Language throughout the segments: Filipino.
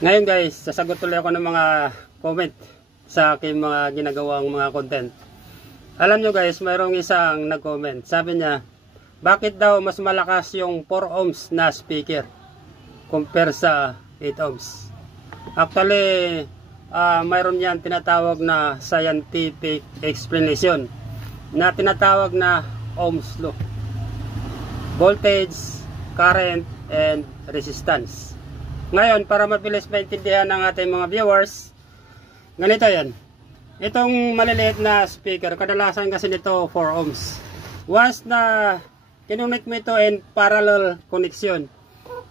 Ngayon guys, sasagot tuloy ako ng mga comment sa aking mga ginagawang mga content. Alam nyo guys, mayroong isang nag-comment. Sabi niya, bakit daw mas malakas yung 4 ohms na speaker compare sa 8 ohms? Actually, mayroon yan tinatawag na scientific explanation na tinatawag na Ohm's law. Voltage, current, and resistance. Ngayon, para mabilis maintindihan ng ating mga viewers, ganito yan. Itong maliliit na speaker, kadalasan kasi nito 4 ohms. Once na kinunit mo ito in parallel connection,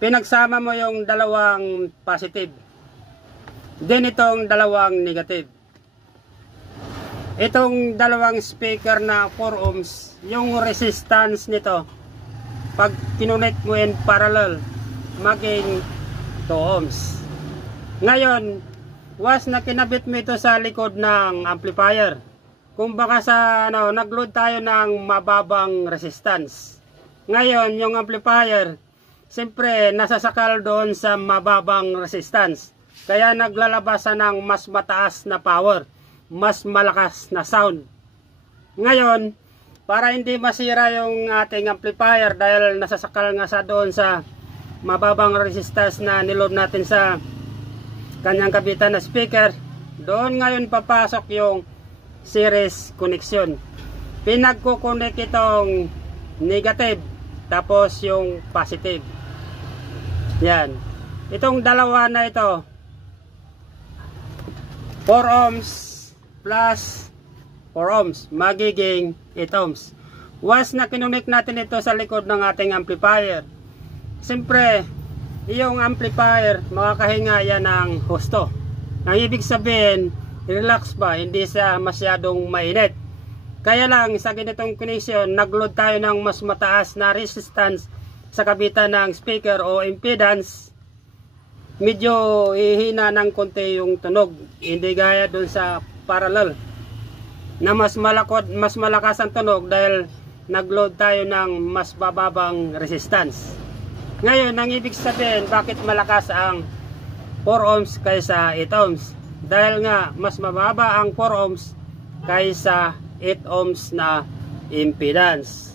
pinagsama mo yung dalawang positive, din itong dalawang negative. Itong dalawang speaker na 4 ohms, yung resistance nito, pag kinunit mo in parallel, maging 2 ohms. Ngayon, once na kinabit mo ito sa likod ng amplifier, kung baka sa nagload tayo ng mababang resistance. Ngayon, yung amplifier, siyempre nasasakal doon sa mababang resistance. Kaya naglalabas ng mas mataas na power, mas malakas na sound. Ngayon, para hindi masira yung ating amplifier dahil nasasakal nga sa doon sa mababang resistance na niload natin sa kanyang kabitan na speaker, doon ngayon papasok yung series connection. Pinagkukonek itong negative tapos yung positive. Yan. Itong dalawa na ito, 4 ohms plus 4 ohms magiging 8 ohms. Once na kinunik natin ito sa likod ng ating amplifier, siyempre, yung amplifier, makakahinga yan ng husto. Ang ibig sabihin, relax ba, hindi siya masyadong mainit. Kaya lang, sa ganitong connection, nagload tayo ng mas mataas na resistance sa kabitan ng speaker o impedance, medyo ihina ng konti yung tunog. Hindi gaya dun sa parallel, na mas malakas ang tunog dahil nagload tayo ng mas bababang resistance. Ngayon, ang ibig sabihin, bakit malakas ang 4 ohms kaysa 8 ohms? Dahil nga, mas mababa ang 4 ohms kaysa 8 ohms na impedance.